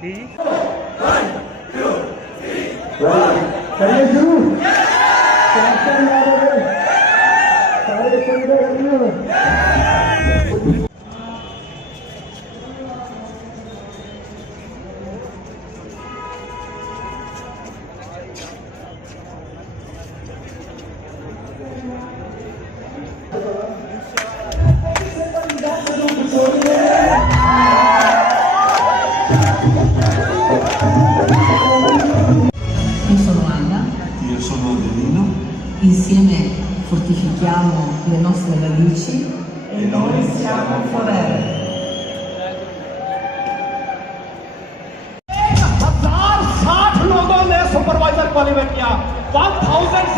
साक्षी चलिए शुरू। सारे Io sono Anna. Io sono Adelino. Insieme fortifichiamo le nostre radici e noi siamo Forever. 1060 लोगों ने सुपरवाइजर क्वालिफाई किया 1060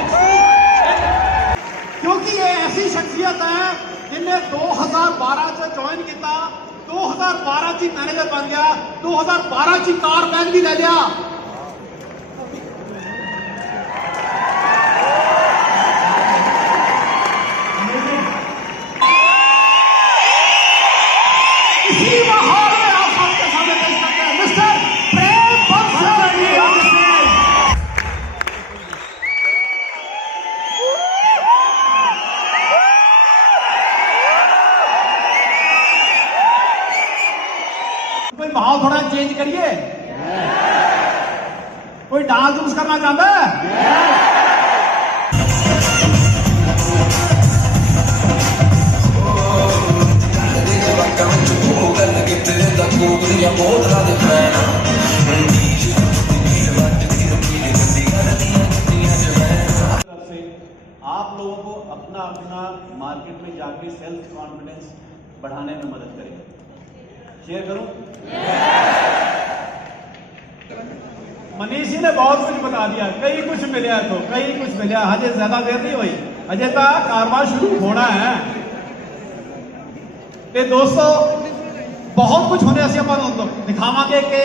क्योंकि ये ऐसी शख्सियत है जिन्हें 2012 से ज्वाइन किया 2012 ची मैनेजर बन गया 2012 ची कार बैग भी ले लिया इसी माहौल में आप सबके सामने पेश करते हैं मिस्टर प्रेम बंसल जी कोई माहौल थोड़ा चेंज करिए कोई डांस डूंस करना चाहता है आप लोगों को अपना अपना मार्केट में जाके सेल्फ कॉन्फिडेंस बढ़ाने में मदद करेगा शेयर करूं मनीष जी ने बहुत कुछ बता दिया कई कुछ मिले तो कई कुछ मिले अजय ज्यादा देर नहीं हुई अजय का कारोबार शुरू होना है ते दोस्तों बहुत कुछ होने से अपन दिखावांगे कि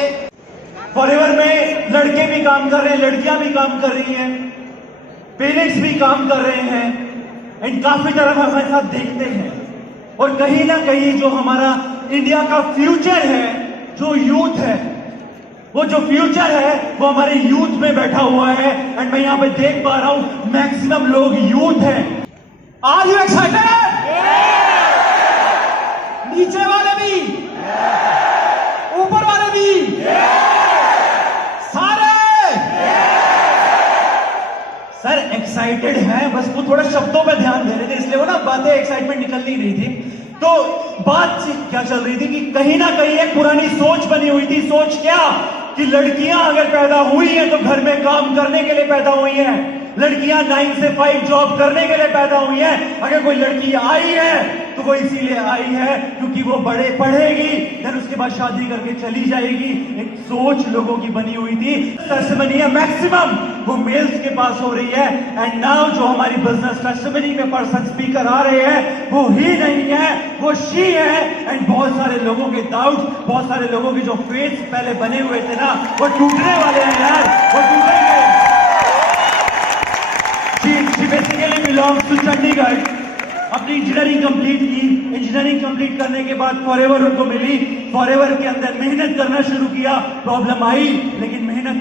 फॉरएवर में लड़के भी काम कर रहे हैं, लड़कियां भी काम कर रही हैं, पेरेंट्स भी काम कर रहे हैं एंड काफी तरफ हमारे साथ देखते हैं और कहीं ना कहीं जो हमारा इंडिया का फ्यूचर है जो यूथ है वो जो फ्यूचर है वो हमारे यूथ में बैठा हुआ है एंड मैं यहाँ पे देख पा रहा हूं मैक्सिमम लोग यूथ हैं। आर यू एक्साइटेड नीचे वाले भी ऊपर वाले भी सारे सर एक्साइटेड हैं बस वो थोड़ा शब्दों पे ध्यान दे रहे थे इसलिए वो ना बातें एक्साइटमेंट निकल नहीं रही थी तो बात क्या चल रही थी कि कहीं ना कहीं एक पुरानी सोच बनी हुई थी सोच क्या कि लड़कियां अगर पैदा हुई हैं तो घर में काम करने के लिए पैदा हुई हैं लड़कियां 9 से 5 जॉब करने के लिए पैदा हुई हैं अगर कोई लड़की आई है तो वो इसीलिए आई है क्योंकि वो बड़े पढ़ेगी फिर उसके बाद शादी करके चली जाएगी एक सोच लोगों की बनी हुई थी टेस्टिमनी है मैक्सिमम वो मेल्स के पास हो रही है एंड नाउ जो हमारी बिजनेस टेस्टिमनी में पर्सन स्पीकर आ रहे हैं वो ही नहीं है वो शी है एंड बहुत सारे लोगों के डाउट बहुत सारे लोगों के जो फेथ पहले बने हुए थे ना वो टूटने वाले हैं यार वो टूटेंगे She basically belongs to Chandigarh अपनी इंजीनियरिंग कंप्लीट की इंजीनियरिंग कंप्लीट करने के बाद फॉरएवर उनको मिली फॉरएवर के अंदर मेहनत करना शुरू किया प्रॉब्लम आई लेकिन मेहनत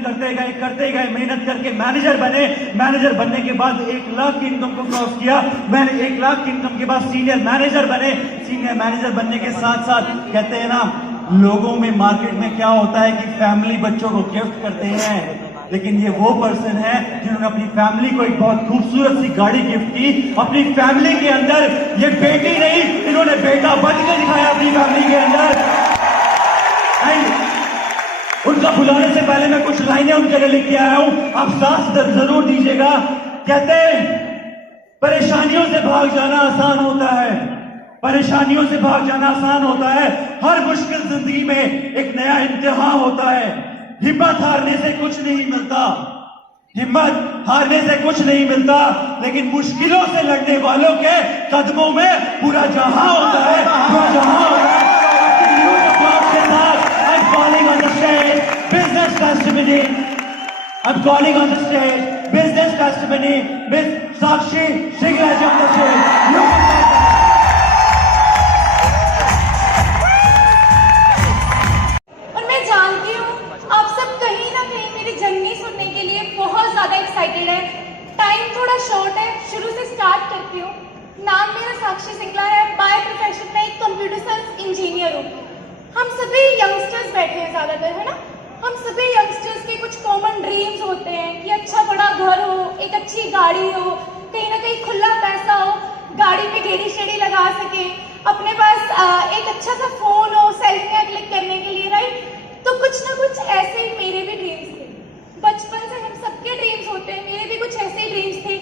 करते गए मेहनत करके मैनेजर बने मैनेजर बनने के बाद 1 लाख की इनकम को क्रॉस किया मैंने 1 लाख की इनकम के बाद सीनियर मैनेजर बने सीनियर मैनेजर बनने के साथ साथ कहते हैं ना लोगों में मार्केट में क्या होता है कि फैमिली बच्चों को गिफ्ट करते हैं लेकिन ये वो पर्सन है जिन्होंने अपनी फैमिली को एक बहुत खूबसूरत सी गाड़ी गिफ्ट की अपनी फैमिली के अंदर ये बेटी नहीं इन्होंने बेटा बन के दिखाया अपनी फैमिली के अंदर उनका बुलाने से पहले मैं कुछ लाइनें उनके लिए लिख के आया हूं आप साथ जरूर दीजिएगा कहते हैं परेशानियों से भाग जाना आसान होता है परेशानियों से भाग जाना आसान होता है हर मुश्किल जिंदगी में एक नया इम्तिहान होता है हिम्मत हारने से कुछ नहीं मिलता हिम्मत हारने से कुछ नहीं मिलता लेकिन मुश्किलों से लड़ने वालों के कदमों में पूरा जहां होता है पूरा जहां होता है I'm calling on the stage business testimony I'm calling on the stage business testimony Miss Sakshi Singraj on the stage और मैं जानती हूँ मेरा शॉर्ट है, शुरू से स्टार्ट करती हूँ। नाम मेरा साक्षी सिंगला है। बाय प्रोफेशन में एक कंप्यूटर साइंस इंजीनियर हूँ। हम सभी यंगस्टर्स बैठे हैं ज़्यादातर, है ना। हम सभी यंगस्टर्स के कुछ कॉमन ड्रीम्स होते हैं कि अच्छा बड़ा घर हो, एक अच्छी गाड़ी हो, कहीं ना कहीं खुला पैसा हो, गाड़ी पे गेड़ी शेड़ी लगा सके, अपने पास एक अच्छा सा फोन हो सेल्फियाँ क्लिक करने के लिए, राइट। तो कुछ ना कुछ ऐसे ही मेरे भी ड्रीम्स थे। बचपन से हम सबके ड्रीम्स होते हैं, मेरे भी कुछ ऐसे ही ड्रीम्स थे।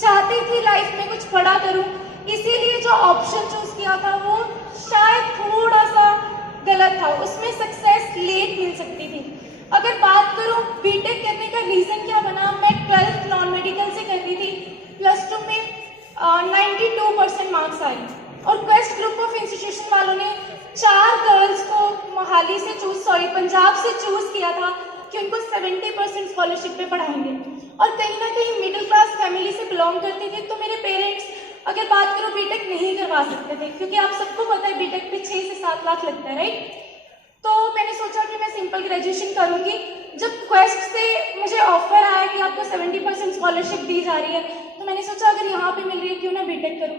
चाहती थी लाइफ में कुछ बड़ा करूं, इसीलिए जो ऑप्शन चूज किया था वो शायद थोड़ा सा गलत था, उसमें सक्सेस लेट मिल सकती थी। अगर बात करूं बीटेक करने का रीजन क्या बना, मैं 12th नॉन मेडिकल से कर रही थी। +2 में 92% मार्क्स आए और क्वेस्ट ग्रुप ऑफ इंस्टीट्यूशन वालों ने 4 गर्ल्स को मोहाली से पंजाब से चूज किया था कि उनको 70% स्कॉलरशिप पे पढ़ाएंगे। और कहीं ना कहीं मिडिल क्लास फैमिली से बिलोंग करती थी, तो मेरे पेरेंट्स अगर बात करो बीटेक नहीं करवा सकते थे, क्योंकि आप सबको पता है बीटेक पे 6 से 7 लाख लगता है, राइट। तो मैंने सोचा कि मैं सिंपल ग्रेजुएशन करूंगी। जब क्वेस्ट से मुझे ऑफर आया कि आपको 70% स्कॉलरशिप दी जा रही है, तो मैंने सोचा अगर यहाँ पे मिल रही है क्यों ना बीटेक करूँ।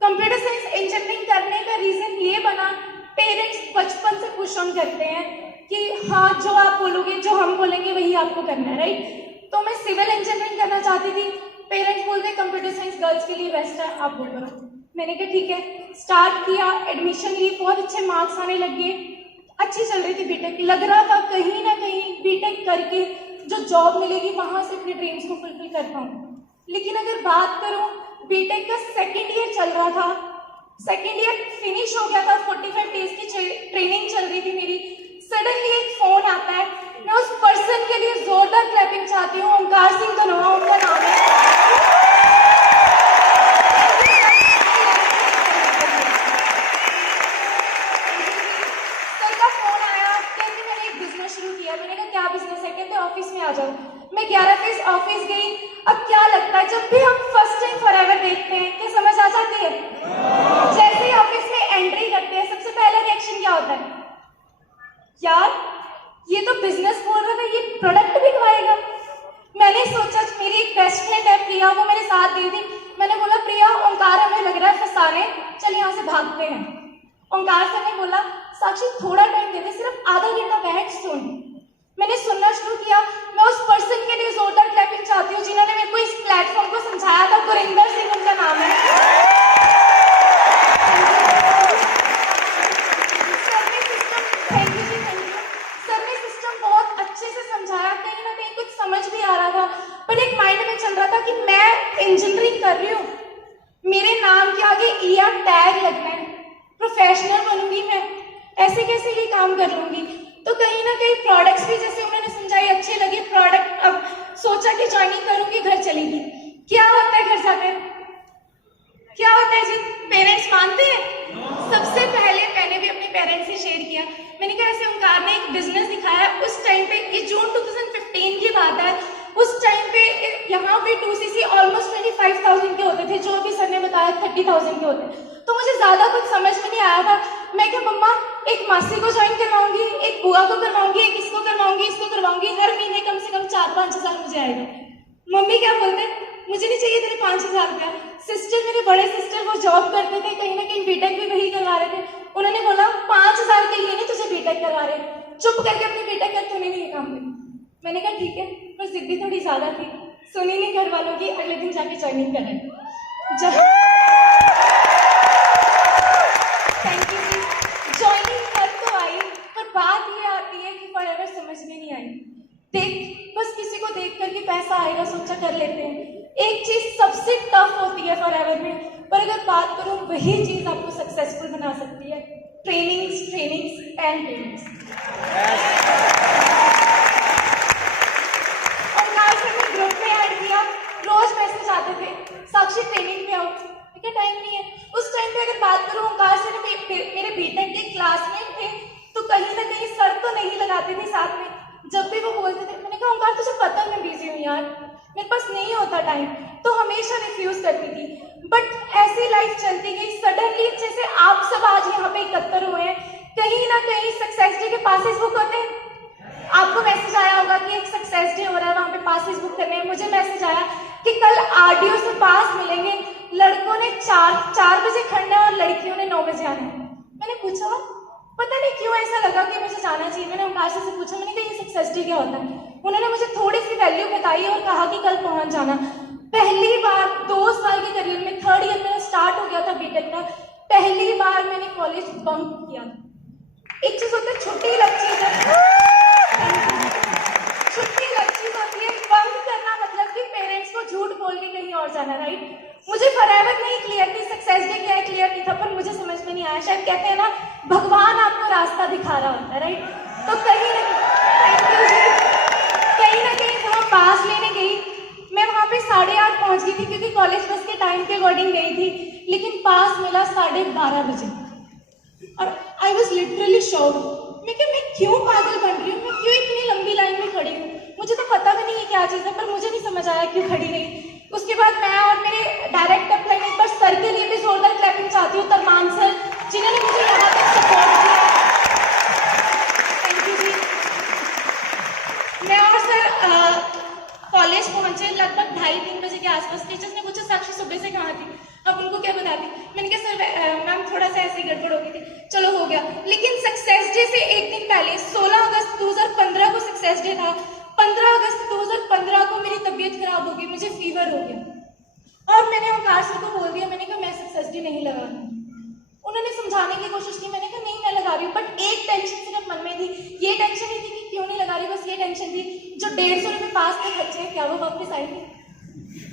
कंप्यूटर साइंस इंजीनियरिंग करने का रीजन ये बना, पेरेंट्स बचपन से पुश ऑन करते हैं कि हाँ जो आप बोलोगे, जो हम बोलेंगे वही आपको करना है, राइट। तो मैं सिविल इंजीनियरिंग करना चाहती थी। पेरेंट्स बोलते कंप्यूटर साइंस गर्ल्स के लिए बेस्ट है, आप वो करो। मैंने कहा ठीक है, स्टार्ट किया, एडमिशन ली, बहुत अच्छे मार्क्स आने लग गए, अच्छी चल रही थी बीटेक। लग रहा था कहीं ना कहीं बीटेक करके जो जॉब मिलेगी वहां से अपने ड्रीम्स को फुलफिल कर पाऊँ। लेकिन अगर बात करूँ, बीटेक का 2nd ईयर चल रहा था, 2nd ईयर फिनिश हो गया था, 45 डेज की ट्रेनिंग चल रही थी मेरी। सडनली एक फोन आता है। मैं उस पर्सन के लिए जोरदार क्लैपिंग चाहती हूँ। ओंकार सिंह धनोआ उनका नाम है। सर का फोन आया, कहते मैंने एक बिजनेस शुरू किया। मैंने कहा क्या बिजनेस है? कहते ऑफिस में आ जाओ। मैं 11 फेज ऑफिस गई। अब क्या लगता है, जब भी हम फर्स्ट टाइम फॉरएवर देखते हैं क्या समझ आ जाती है? जैसे ही ऑफिस में एंट्री करते हैं सबसे पहला रिएक्शन क्या होता है? यार ये तो बिजनेस बोल रहा था, ये प्रोडक्ट बिकवाएगा। मैंने सोचा, मेरी एक बेस्ट फ्रेंड है प्रिया, वो मेरे साथ गई थी। मैंने बोला प्रिया, ओंकार हमें लग रहा है फंसाने, चल यहाँ से भागते हैं। ओंकार सर ने बोला साक्षी थोड़ा टाइम दे दे, सिर्फ आधा घंटा बैठ सुन। मैंने सुनना शुरू किया। मैं उस पर्सन के लिए जोरदार क्लैपिंग चाहती हूँ जिन्होंने मेरे को इस प्लेटफॉर्म को समझाया था। गुरिंदर सिंह उनका नाम है। समझ भी आ रहा था, पर एक माइंड में चल रहा था कि मैं इंजीनियरिंग कर रही हूँ, मेरे नाम के आगे ER टैग लगना है, प्रोफेशनल बनूंगी मैं, ऐसे कैसे ये काम कर लूंगी। तो कहीं ना कहीं प्रोडक्ट्स भी जैसे उन्होंने समझाई अच्छे लगे प्रोडक्ट। अब सोचा कि ज्वाइनिंग करूंगी, घर चलेगी। क्या होता है घर जाकर? क्या होता है जी? पेरेंट्स मानते हैं? सबसे पहले मैंने भी अपने पेरेंट्स से शेयर किया। मैंने कहा ऐसे ओंकार ने एक बिजनेस दिखाया। उस टाइम पे, ये जून 2015 की बात है, उस टाइम पे यहाँ पे 2cc ऑलमोस्ट 25,000 के होते थे, जो अभी सर ने बताया 30,000 के होते। तो मुझे ज्यादा कुछ समझ में नहीं आया था। मैं क्या मम्मा एक मासी को ज्वाइन करवाऊंगी, एक बुआ को करवाऊंगी, एक इसको करवाऊंगी, इसको करवाऊंगी, हर महीने कम से कम 4-5 हज़ार मुझे आएगा। मम्मी क्या बोलते, मुझे नहीं चाहिए तेरे 5,000 रुपया। सिस्टर, मेरे बड़े सिस्टर वो जॉब करते थे, कहीं ना कहीं बीटेक भी वही करवा रहे थे। उन्होंने बोला 5,000 के लिए नहीं तुझे बीटेक करवा रहे, चुप करके अपनी बीटेक कर, तूने नहीं ये काम किया। मैंने कहा ठीक है, पर जिद्दी थोड़ी ज्यादा थी, सुनी नहीं घर वालों की। अगले दिन जाके ज्वाइनिंग करें। Thank you ji. ज्वाइनिंग कर तो आई, पर बात ये आती है कि फॉरएवर समझ में नहीं आई। बस किसी को देख करके पैसा आएगा सोचा कर लेते हैं। एक चीज सबसे टफ होती है फॉरएवर में, पर अगर बात करूं वही चीज आपको सक्सेसफुल बना सकती है। Trainings and trainings. Omkar sir ने ग्रुप में ऐड किया, रोज मैसेज आते थे साक्षी ट्रेनिंग पे आओ। ठीक है, टाइम नहीं है। उस टाइम पे अगर बात करूं, ओंकार सर मेरे बीटेक के क्लासमेट थे, तो कहीं ना कहीं सर तो नहीं लगाते थे साथ में। जब भी वो बोलते थे, मैंने कहा ओंकार तुझे पता है मैं बिजी हूँ यार, मेरे पास नहीं होता टाइम, तो हमेशा रिफ्यूज करती थी। बट ऐसी लाइफ चलती गई। सडनली जैसे आप सब आज यहाँ पे एकत्र हुए हैं, कहीं ना कहीं सक्सेस डे के पासेस बुक होते हैं। आपको मैसेज आया होगा कि एक सक्सेस डे हो रहा है, वहाँ पे पासेस बुक करने हैं। मुझे मैसेज आया कि कल आरडीओ से पास मिलेंगे, लड़कों ने 4 बजे खड़ना है और लड़कियों ने 9 बजे आना है। मैंने पूछा पता नहीं क्यों ऐसा लगा कि मुझे जाना चाहिए। मैंने ओंकार सर से पूछा, मैंने कहा ये सक्सेस डे क्या होता है? उन्होंने मुझे थोड़ी सी वैल्यू बताई और कहा कि कल पहुंच जाना। पहली बार 2 साल के करियर में 3rd ईयर मेरा स्टार्ट हो गया था बीटेक का, पहली बार मैंने कॉलेज बंक किया। एक चीज होता है छुट्टी लग चीज है, छुट्टी लग चीज होती है, बंक करना मतलब कि पेरेंट्स को झूठ बोल के कहीं और जाना, राइट? मुझे फॉरएवर नहीं क्लियर थी सक्सेस डे क्या है, क्लियर नहीं था, पर मुझे समझ में नहीं आया। शायद कहते हैं ना भगवान आपको रास्ता दिखा रहा होता है, राइट? तो कहीं ना कहीं जब मैं पास लेने गई, मैं वहाँ पे 8:30 पहुँच गई थी क्योंकि कॉलेज बस के टाइम के अकॉर्डिंग गई थी, लेकिन पास मिला 12:30 बजे और आई वॉज लिटरली शॉक। मैं क्यों पागल बन रही हूँ, मैं क्यों इतनी लंबी लाइन में खड़ी हूँ? मुझे तो पता भी नहीं है क्या चीज़ है, पर मुझे नहीं समझ आया क्यों खड़ी रही। उसके बाद मैं और मेरे डायरेक्ट अपलाइन एक बार सर के लिए भी जोरदार क्लैपिंग चाहती हूँ, तरमान सर, जिन्होंने मुझे यहाँ तक सपोर्ट किया। थैंक यू जी। मैं और सर कॉलेज पहुंचे लगभग 2:30-3 बजे के आसपास। टीचर्स ने पूछा साक्षी सुबह से कहाँ थी? अब उनको क्या बताती? मैंने कहा सर मैम थोड़ा सा ऐसे गड़बड़ हो गई थी, चलो हो गया। लेकिन सक्सेस डे से एक दिन पहले 16 अगस्त 2015 को सक्सेस डे था। 15 अगस्त 2015 को मेरी तबीयत खराब हो गई, मुझे फीवर हो गया और मैंने ओंकार सर को बोल दिया, मैंने कहा मैं सक्सेस डे नहीं लगा रही हूँ। उन्होंने समझाने की कोशिश की, मैंने कहा नहीं मैं लगा रही हूँ, बट एक टेंशन सिर्फ मन में थी। ये टेंशन नहीं थी कि क्यों नहीं लगा रही, बस ये टेंशन थी जो 150 रुपये पास के खर्चे क्या वो वापस आएंगे,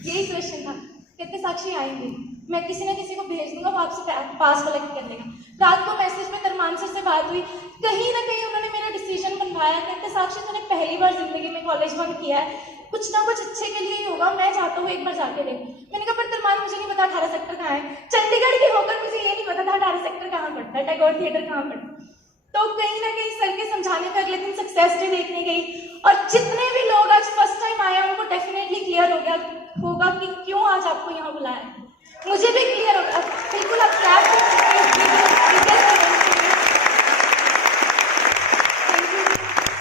यही क्वेश्चन था। कहते साक्षी आएंगे, मैं किसी ना किसी को भेज दूंगा, वो आपसे पास कलेक्ट कर लेगा। रात को मैसेज में तरमान सर से बात हुई, कहीं ना कहीं उन्होंने मेरा डिसीजन बनवाया। कहते साक्षी तूने पहली बार जिंदगी में कॉलेज बंक किया है, कुछ ना कुछ अच्छे के लिए ही होगा, मैं चाहता हूँ एक बार जाके देख। मैंने कहा पर तरमान मुझे नहीं पता 18 सेक्टर कहाँ है, चंडीगढ़ की होकर मुझे ये नहीं पता था 18 सेक्टर कहाँ पड़ता है, टैगोर थिएटर कहाँ पड़ता है। तो कहीं ना कहीं सर के समझाने पर अगले दिन सक्सेस डे देखने गई और जितने भी लोग आज फर्स्ट टाइम आए उनको डेफिनेटली क्लियर हो गया होगा कि क्यों आज आपको यहाँ बुलाया। मुझे भी क्लियर होगा, बिल्कुल आप क्लैप कर सकते हैं।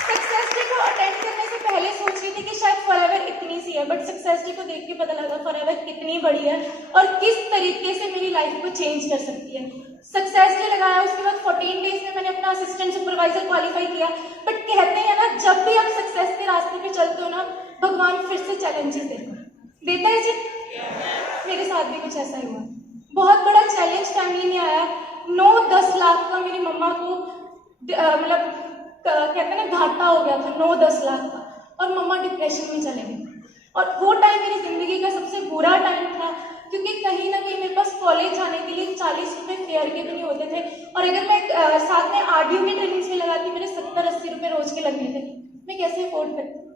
सक्सेस डे को अटेंड करने से पहले सोच रही थी कि शायद फॉरएवर इतनी सी है, बट सक्सेस डे को देख के पता लगा फॉरएवर कितनी बड़ी है और किस तरीके से मेरी लाइफ को चेंज कर सकती है। सक्सेस डे लगाया, उसके बाद 14 डेज में मैंने अपना असिस्टेंट सुपरवाइजर क्वालिफाई किया। बट कहते हैं ना जब भी आप सक्सेस के रास्ते पे चलते हो ना, भगवान फिर से चैलेंजेस देता है जी। मेरे साथ भी कुछ ऐसा ही हुआ। बहुत बड़ा चैलेंज फैमिली में आया, 9-10 लाख का मेरी मम्मा को मतलब कहते हैं ना घाटा हो गया था, 9-10 लाख का, और मम्मा डिप्रेशन में चले गए। और वो टाइम मेरी जिंदगी का सबसे बुरा टाइम था क्योंकि कहीं ना कहीं मेरे पास कॉलेज जाने के लिए 40 रुपये फेयर के भी नहीं होते थे और अगर मैं साथ में आरडीओ की ट्रेनिंग्स में लगाती मेरे 70-80 रुपये रोज के लगने थे। मैं कैसे अफोर्ड करती?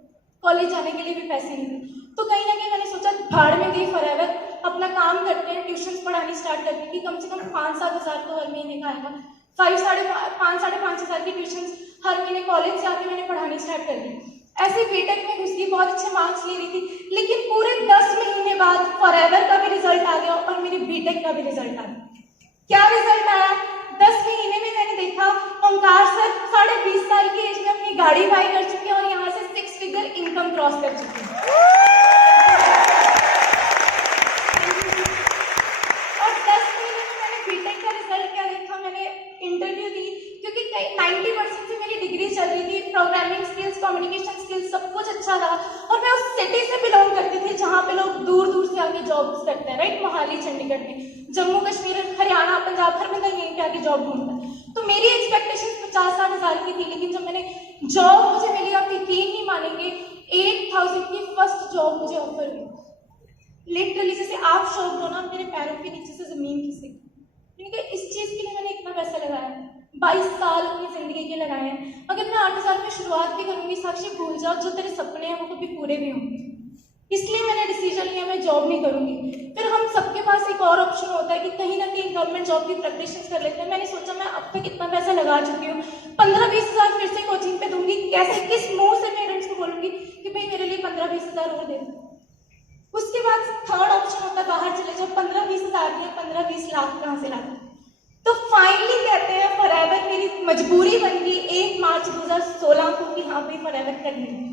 कॉलेज जाने के लिए भी पैसे नहीं थे। तो कहीं ना कहीं मैंने सोचा भाड़ में गई फॉरएवर, अपना काम करते हैं, ट्यूशन पढ़ानी स्टार्ट करती थी। कम से कम 5-7 हज़ार तो हर महीने का आएगा, 5-5.5 हज़ार की ट्यूशन हर महीने कॉलेज से आके मैंने पढ़ानी स्टार्ट कर दी। ऐसे बीटेक में घुस गई, बहुत अच्छे मार्क्स ले रही थी, लेकिन पूरे 10 महीने बाद फॉरएवर का भी रिजल्ट आ गया और मेरे बीटेक का भी रिजल्ट आ गया। क्या रिजल्ट आया? 10 महीने में मैंने देखा ओंकार सर 20.5 साल की एज में अपनी गाड़ी बाई कर चुके हैं और यहाँ से 6 फिगर इनकम क्रॉस कर चुके हैं। और 10 महीने में मैंने बीटेक का रिजल्ट क्या देखा? मैंने इंटरव्यू दी क्योंकि 90% से मेरी डिग्री चल रही थी, प्रोग्रामिंग स्किल्स, कम्युनिकेशन स्किल्स सब कुछ अच्छा था और मैं उस सिटी से बिलोंग करती थी जहाँ पे लोग दूर दूर से आके जॉब्स करते हैं, राइट? मोहाली, चंडीगढ़ में, जम्मू कश्मीर, हरियाणा, पंजाब, हर बंदा यहीं पे आके जॉब ढूंढता है। तो मेरी एक्सपेक्टेशन 50-60 हज़ार की थी, लेकिन जब मैंने जॉब मुझे मिली, आप यकीन नहीं मानेंगे, 8,000 की फर्स्ट जॉब मुझे ऑफर हुई। लिटरली जैसे आप शॉक हो ना, मेरे पैरों के नीचे से जमीन खिसक। मैंने इस चीज के लिए मैंने इतना पैसा लगाया, 22 साल अपनी जिंदगी के लगाए हैं। अगर मैं 8 हज़ार में शुरुआत भी करूंगी, साक्षी भूल जाओ जो तेरे सपने हैं वो कभी पूरे भी होंगे। इसलिए मैंने डिसीजन लिया मैं जॉब नहीं करूंगी। फिर हम सबके पास एक और ऑप्शन होता है कि कहीं ना कहीं गवर्नमेंट जॉब की प्रिपरेशन कर लेते हैं। मैंने सोचा मैं अब तक इतना पैसा लगा चुकी हूँ, 15-20 हज़ार फिर से कोचिंग पे दूंगी, कैसे किस मुंह से पेरेंट्स को बोलूंगी कि भाई मेरे लिए 15-20 हज़ार और दे दो। उसके बाद थर्ड ऑप्शन होता है बाहर चले जाओ, 15-20 हज़ार या 15-20 लाख कहाँ से लाते। तो फाइनली कहते हैं फॉरएवर मेरी मजबूरी बन गई 1 मार्च 2016 को कि हाँ भाई फॉरएवर करनी है।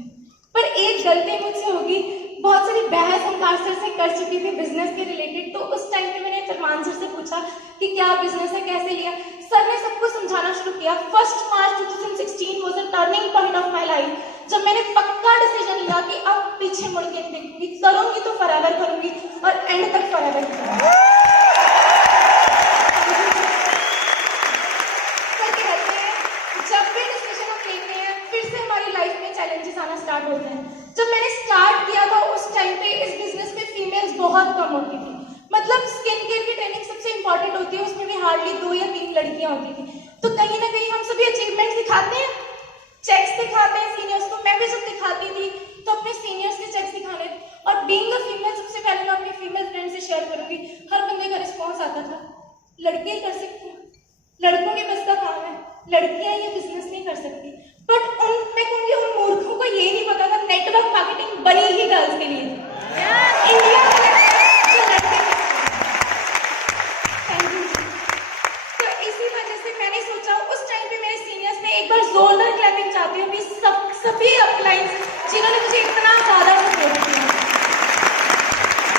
पर एक गलती मुझसे होगी, बहुत सारी बहस ओंकार सर से कर चुकी थी बिजनेस के रिलेटेड। तो उस टाइम पे मैंने फरमान सर से पूछा कि क्या बिजनेस है, कैसे लिया। सर ने सबको समझाना शुरू किया। 1 मार्च 2016 was a turning point of my life, जब मैंने पक्का डिसीजन लिया कि अब पीछे मुड़ के नहीं देखूंगी, करूंगी तो फॉरएवर करूंगी और एंड तक फॉरएवर करूंगी। जब भी डिसीजन हम लेते हैं फिर से हमारी लाइफ में चैलेंजेस आना स्टार्ट होते हैं। जब मैंने स्टार्ट किया था उस टाइम पे इस बिजनेस में फीमेल्स बहुत कम होती थी। मतलब स्किन केयर की ट्रेनिंग सबसे इंपॉर्टेंट होती है, उसमें भी हार्डली 2 या 3 लड़कियां होती थी। तो कहीं ना कहीं हम सभी अचीवमेंट्स दिखाते हैं, चेक्स दिखाते हैं सीनियर्स को। मैं भी जब दिखाती थी तो अपने सीनियर्स के चेक्स दिखाने, और बीइंग अ फीमेल सबसे पहले मैं अपनी फीमेल फ्रेंड से शेयर करूंगी। हर बंदे का रिस्पॉन्स आता था, लड़के कर सकते हैं, लड़कों के बस का काम है, लड़कियां ये बिजनेस नहीं कर सकती। बट मैं कहूंगी उन मूर्खों को ये नहीं पता था नेटवर्क मार्केटिंग बनी ही गर्ल्स के लिए इंडिया में, जो लड़के। Thank you. तो इसी वजह से मैंने सोचा उस टाइम पे मेरे सीनियर्स ने एक बार जोरदार क्लैपिंग चाहती हूँ सभी अपलाइंस जिन्होंने मुझे इतना ज्यादा सपोर्ट किया।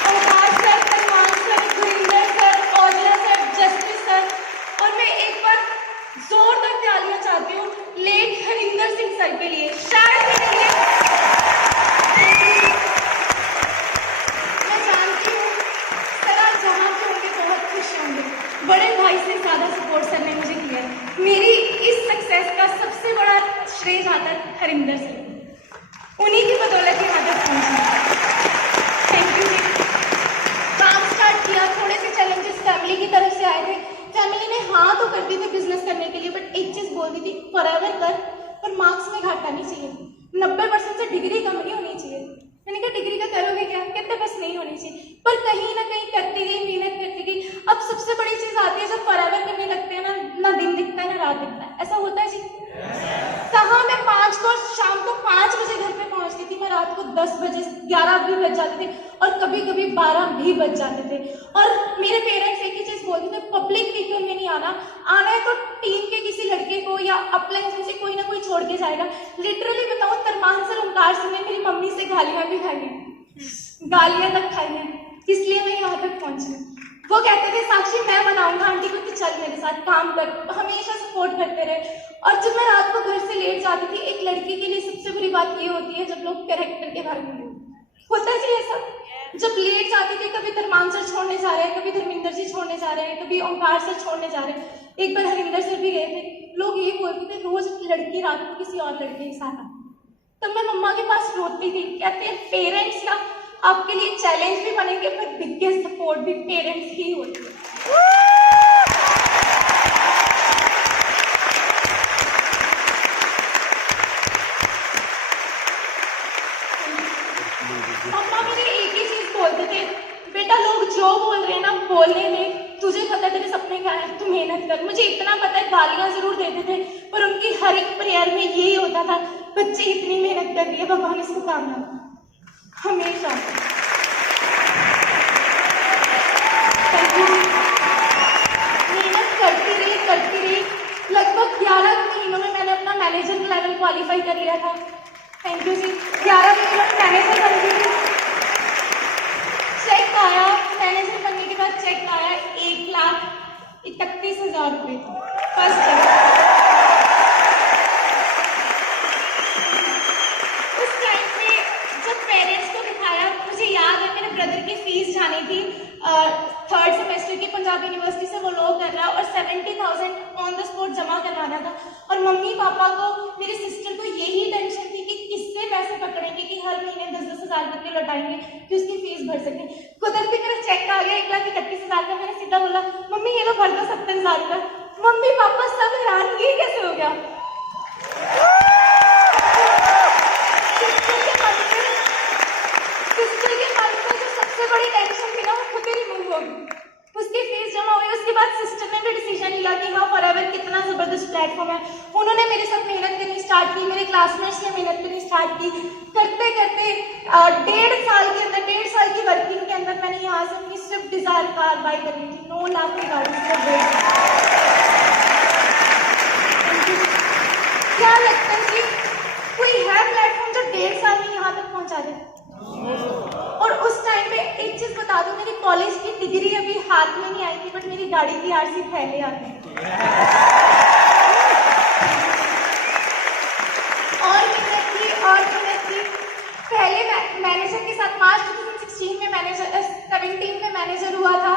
Omkar sir, Salman sir, Gurinder sir, Aujla sir, justice sir, और मैं एक बार जोरदार तालियां चाहती हूँ लेट हरिंदर सिंह सर के लिए। शायद मेरे लिए मैं जानती हूँ सर आप जहाँ पे होंगे बहुत खुश होंगे। बड़े भाई से ज्यादा सपोर्ट सर ने मुझे किया। मेरी इस सक्सेस का सबसे बड़ा श्रेय जाता है हरिंदर सर को, उन्हीं की बदौलत यहाँ तक पहुंची। थैंक यू जी। काम स्टार्ट किया, थोड़े से चैलेंजेस फैमिली की तरफ से आए थे। फैमिली ने हाँ तो करती थी बिजनेस करने के लिए, बट एक चीज बोलती थी फॉरएवर कर, पर मार्क्स में घाटा नहीं चाहिए, 90% से डिग्री कम नहीं होनी चाहिए। मैंने कहा डिग्री का करोगे क्या, कहते बस नहीं होनी चाहिए। पर कहीं ना कहीं करती गई, मेहनत करती गई। अब सबसे बड़ी चीज आती है जब फॉरएवर करने लगते हैं ना दिन दिखता है ना रात दिखता है। ऐसा होता है जी। कहाँ मैं 5 को शाम को 5 बजे घर पे पहुंचती थी, मैं रात को 10 बजे 11 भी बज जाते थे, और कभी कभी 12 भी बज जाते थे। और मेरे पेरेंट्स एक ही चीज बोलते थे, पब्लिक व्हीकल में नहीं आना है तो टीम के किसी लड़के को या अपलाइंस में से कोई ना कोई छोड़ के जाएगा। लिटरली बताऊं, तरमान सर, ओंकार सर ने मेरी मम्मी से गालियां भी खाई हैं, गालियां तक खाई हैं, इसलिए मैं यहाँ तक पहुंची। वो कहते थे साक्षी मैं बनाऊंगा आंटी को, तो चल मेरे साथ काम कर, हमेशा सपोर्ट करते रहे। और जब मैं रात को घर से लेट जाती थी, एक लड़की के लिए सबसे बुरी बात ये होती है जब लोग कैरेक्टर के बारे में होता है ऐसा। जब लेट जाती थी, कभी तरमान सर छोड़ने जा रहे हैं, कभी धर्मिंदर जी छोड़ने जा रहे हैं, कभी ओंकार सर छोड़ने जा रहे हैं, एक बार हरिंदर सर भी गए थे। लोग ये बोलते थे रोज लड़की रात को किसी और लड़के के साथ आती। तब मैं मम्मा के पास रोती थी, कहते हैं पेरेंट्स ना आपके लिए चैलेंज भी बनेंगे, पर बिगेस्ट सपोर्ट भी पेरेंट्स ही होते हैं। मम्मा मुझे एक ही चीज बोलते थे, बेटा लोग जो बोल रहे हैं ना बोलने में, तुझे पता है तेरे सपने क्या है, तू मेहनत कर। मुझे इतना पता है गालियां जरूर देते थे, पर उनकी हर एक प्रेयर में यही होता था, बच्चे इतनी मेहनत कर रही है, भगवान इसको कामयाब हमेशा। मेहनत करती रही। लगभग 11 महीनों में मैंने अपना मैनेजर लेवल क्वालिफाई कर लिया था। थैंक यू जी। 11 महीनों में मैनेजर बन गई थी। चेक आया, मैनेजर बनने के बाद चेक आया 1,31,000 रुपये फर्स्ट चेक। उस टाइम पे जब पेरेंट्स को दिखाया, मुझे याद है मेरे ब्रदर की फीस जानी थी 3rd सेमेस्टर की पंजाब यूनिवर्सिटी से, वो लॉ कर रहा है, और 70,000 ऑन द स्पॉट जमा करवाना था। और मम्मी पापा को, मेरी सिस्टर को यही टेंशन थी कि किससे पैसे पकड़ेंगे कि हर महीने 10-10 हज़ार करके लौटाएंगे कि उसकी फीस भर सकें। कुदरती मेरा चेक आ गया 1,31,000 का। मैंने सीधा बोला मम्मी ये लो भर दो 70,000 का। मम्मी पापा सब हैरान, ये कैसे हो गया। सिस्टर के मन में जो सबसे बड़ी टेंशन थी ना, वो खुद ही रिमूव हो गई। उसकी फीस जमा हुई। उसके बाद सिस्टर ने भी डिसीजन लिया कि हाँ फॉरएवर कितना जबरदस्त प्लेटफॉर्म है। उन्होंने मेरे साथ मेहनत करनी स्टार्ट की, मेरे क्लासमेट्स ने मेहनत करनी स्टार्ट की। करते करते 1.5 साल के अंदर, 1.5 साल की वर्किंग के अंदर मैंने यहाँ से अपनी स्विफ्ट डिजायर कार बाई कर ली थी। 9 लाख की गाड़ी से। क्या लगता है कि कोई है प्लेटफॉर्म जो 1.5 साल में यहाँ तक पहुँचा दे? एक चीज बता दूं, मेरी कॉलेज की डिग्री अभी हाथ में नहीं आई थी, बट मेरी गाड़ी की आरसी पहले आ गई। और मेहनत की पहले मैनेजर के साथ मार्च 2016 में मैनेजर 17 में मैनेजर हुआ था,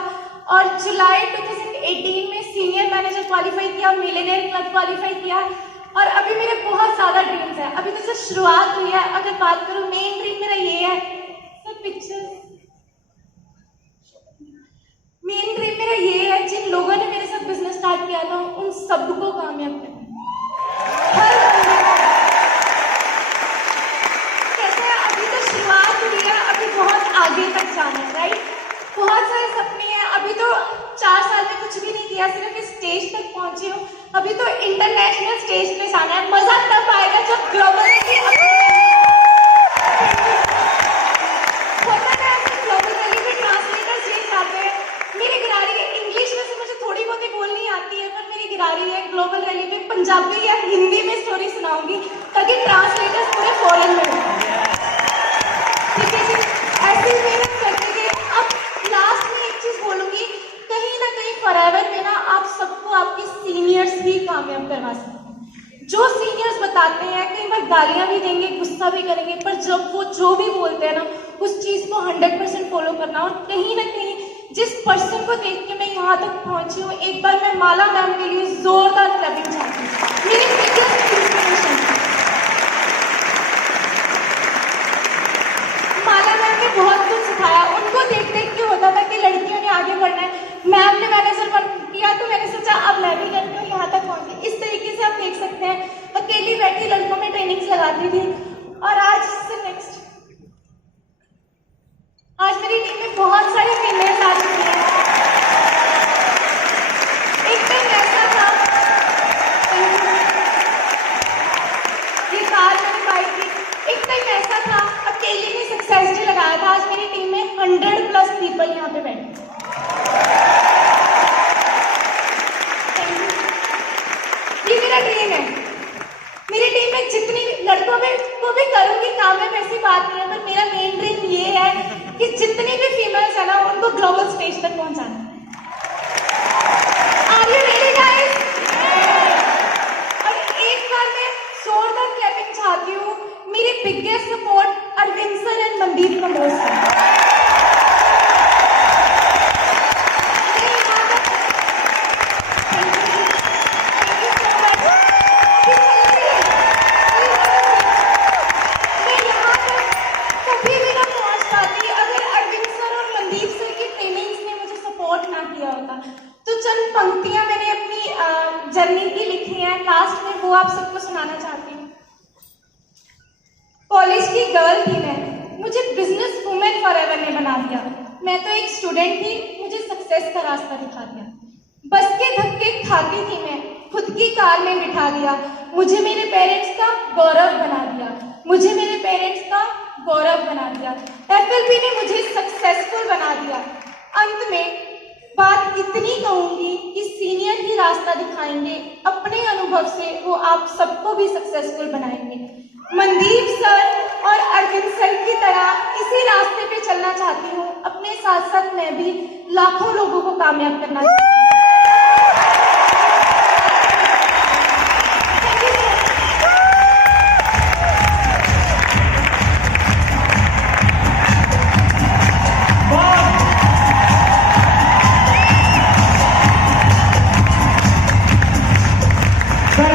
और जुलाई 2018 में सीनियर मैनेजर क्वालिफाई किया, मिलियनेयर क्लब क्वालिफाई किया, और अभी मेरे बहुत ज्यादा ड्रीम्स हैं। अभी तो सिर्फ शुरुआत हुई है। अगर बात करूं, मेन ड्रीम मेरा ये है, सर पिक्चर, मेन ड्रीम मेरा ये है, जिन लोगों ने मेरे साथ बिजनेस स्टार्ट किया था उन सबको कामयाब करना। हर बंदे को। कैसे अभी तो शुरुआत हुई है, अभी बहुत आगे तक जाना है, राइट? बहुत सारे सपने हैं। अभी तो 4 साल में कुछ भी नहीं किया, सिर्फ इस स्टेज तक पहुंची हूँ। अभी तो इंटरनेशनल स्टेज पे जाना है। मजा तब आएगा जब ग्लोबल ट्रांसलेटर्स ये चाहते हैं। मेरी गिरारी है इंग्लिश में से, मुझे थोड़ी बहुत बोलनी आती है, पर मेरी गिरारी है ग्लोबल रैली में पंजाबी या हिंदी में स्टोरी सुनाऊंगी, ताकि ट्रांसलेटर्स पूरे फॉरेन में हो। ठीक है जी, ऐसी मेहनत करते गए। अब लास्ट में एक चीज बोलूंगी, कहीं ना कहीं फॉरएवर में ना आप सबको आपके सीनियर्स ही कामयाब करवा सकते हैं। जो सीनियर्स बताते हैं, कई बार गालियां भी देंगे, गुस्सा भी करेंगे, पर जब वो जो भी बोलते हैं ना, उस चीज को 100% फॉलो करना। और कहीं ना कहीं जिस पर्सन को देख के मैं यहाँ तक पहुंची हूँ, एक बार मैं माला मैम के लिए जोरदार क्लैपिंग चाहती हूँ। मेरी बिगेस्ट इंस्पिरेशन माला मैम ने बहुत कुछ सिखाया। उनको देख देख के होता था कि लड़कियों ने आगे बढ़ना है। मैम ने मैनेजर बन किया तो मैंने सोचा अब मैं भी करती हूँ, यहाँ तक पहुंची। इस तरीके से आप देख सकते हैं, अकेली बैठी लड़कों में ट्रेनिंग्स लगाती थी, और आज से नेक्स्ट आज मेरी टीम में बहुत सारे फीमेल्स आ चुकी हैं। एक टाइम ऐसा था, ये कार मैंने बाइक की, एक टाइम ऐसा था अकेले ने सक्सेस डे लगाया था। आज मेरी टीम में 100+ पीपल यहाँ पे बैठे। ये मेरा ड्रीम है। मेरी टीम में जितनी लड़कों में को भी करूंगी कामयाब, ऐसी बात नहीं है, पर मेरा मेन ड्रीम ये है कि जितनी भी फीमेल्स है ना, उनको ग्लोबल स्टेज तक पहुंचाना। Are you ready guys? और एक बार मैं जोरदार क्लैपिंग चाहती हूँ मेरे biggest support Arvind sir and Mandeep Kamor sir. तो चंद पंक्तियां मैंने अपनी जर्नी की लिखी हैं, लास्ट में वो आप सबको सुनाना चाहती हूँ। कॉलेज की गर्ल थी मैं, मुझे बिजनेस वुमेन फॉरएवर ने बना दिया। मैं तो एक स्टूडेंट थी, मुझे सक्सेस का रास्ता दिखा दिया। बस के धक्के खाती थी मैं, खुद की कार में बिठा दिया। मुझे मेरे पेरेंट्स का गौरव बना दिया, मुझे मेरे पेरेंट्स का गौरव बना दिया। FLP ने मुझे सक्सेसफुल बना दिया। अंत में बात इतनी कहूंगी कि सीनियर ही रास्ता दिखाएंगे, अपने अनुभव से वो आप सबको भी सक्सेसफुल बनाएंगे। मनदीप सर और अरविंद सर की तरह इसी रास्ते पे चलना चाहती हूँ। अपने साथ साथ मैं भी लाखों लोगों को कामयाब करना चाहती हूँ।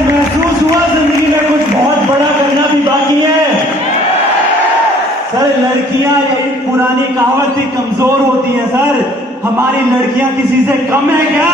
महसूस हुआ जिंदगी में कुछ बहुत बड़ा करना भी बाकी है। सर लड़कियां, यही पुरानी कहावत थी, कमजोर होती है। सर हमारी लड़कियां किसी से कम है क्या?